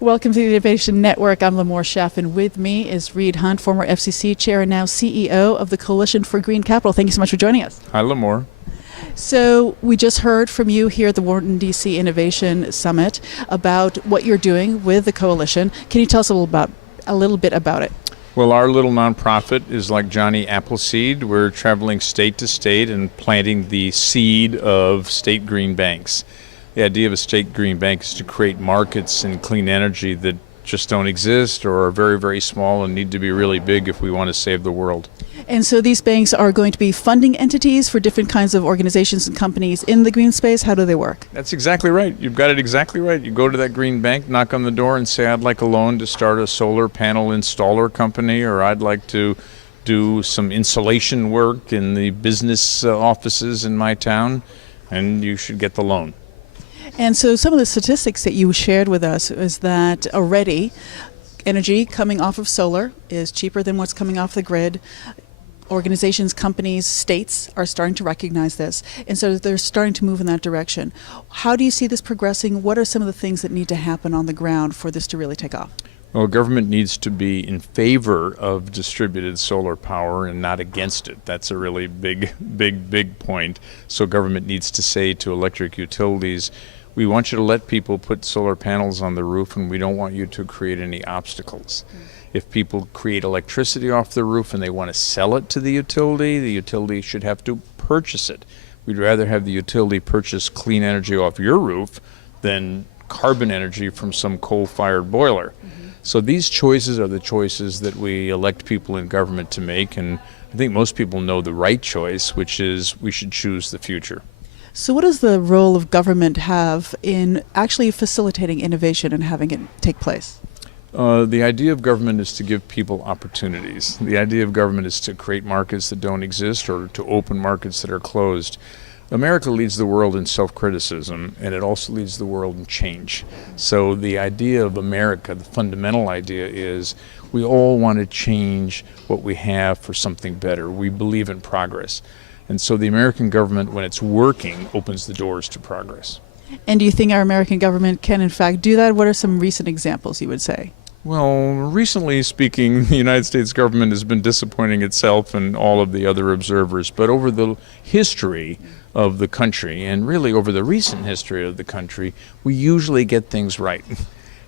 Welcome to the Innovation Network. I'm Limor Schafman. With me is Reed Hundt, former FCC Chair and now CEO of the Coalition for Green Capital. Thank you so much for joining us. Hi, Limor. So we just heard from you here at the Wharton DC Innovation Summit about what you're doing with the Coalition. Can you tell us a little bit about it? Well, our little nonprofit is like Johnny Appleseed. We're traveling state to state and planting the seed of state green banks. The idea of a state green bank is to create markets in clean energy that just don't exist or are very, very small and need to be really big if we want to save the world. And so these banks are going to be funding entities for different kinds of organizations and companies in the green space. How do they work? That's exactly right. You've got it exactly right. You go to that green bank, knock on the door and say, I'd like a loan to start a solar panel installer company, or I'd like to do some insulation work in the business offices in my town, and you should get the loan. And so some of the statistics that you shared with us is that already energy coming off of solar is cheaper than what's coming off the grid. Organizations, companies, states are starting to recognize this, and so they're starting to move in that direction. How do you see this progressing? What are some of the things that need to happen on the ground for this to really take off? Well, government needs to be in favor of distributed solar power and not against it. That's a really big point. So government needs to say to electric utilities, we want you to let people put solar panels on the roof, and we don't want you to create any obstacles. If people create electricity off the roof and they want to sell it to the utility should have to purchase it. We'd rather have the utility purchase clean energy off your roof than carbon energy from some coal-fired boiler. So these choices are the choices that we elect people in government to make, and I think most people know the right choice, which is we should choose the future. So what does the role of government have in actually facilitating innovation and having it take place? The idea of government is to give people opportunities. The idea of government is to create markets that don't exist or to open markets that are closed. America leads the world in self-criticism, and it also leads the world in change. So the idea of America, the fundamental idea is we all want to change what we have for something better. We believe in progress. And so the American government, when it's working, opens the doors to progress. And do you think our American government can in fact do that? What are some recent examples you would say? Well, recently speaking, the United States government has been disappointing itself and all of the other observers. But over the history of the country, and really over the recent history of the country, we usually get things right.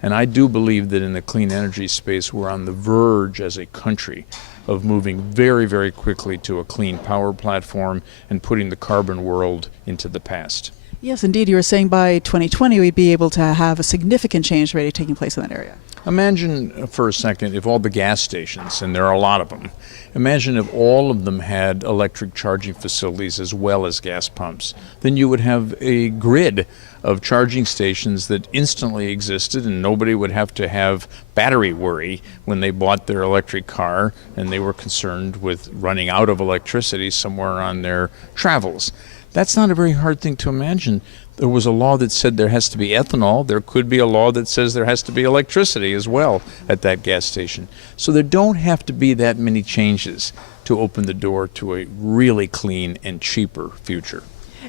And I do believe that in the clean energy space, we're on the verge as a country of moving very, very quickly to a clean power platform and putting the carbon world into the past. Yes, indeed. You were saying by 2020 we'd be able to have a significant change already taking place in that area. Imagine for a second if all the gas stations, and there are a lot of them, imagine if all of them had electric charging facilities as well as gas pumps. Then you would have a grid of charging stations that instantly existed, and nobody would have to have battery worry when they bought their electric car and they were concerned with running out of electricity somewhere on their travels. That's not a very hard thing to imagine. There was a law that said there has to be ethanol. There could be a law that says there has to be electricity as well at that gas station. So there don't have to be that many changes to open the door to a really clean and cheaper future.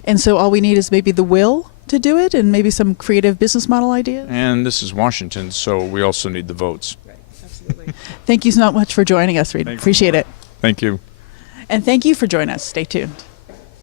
And so all we need is maybe the will to do it and maybe some creative business model ideas? And this is Washington, so we also need the votes. Right, absolutely. Thank you so much for joining us, Reed. Appreciate it. Thank you. And thank you for joining us. Stay tuned.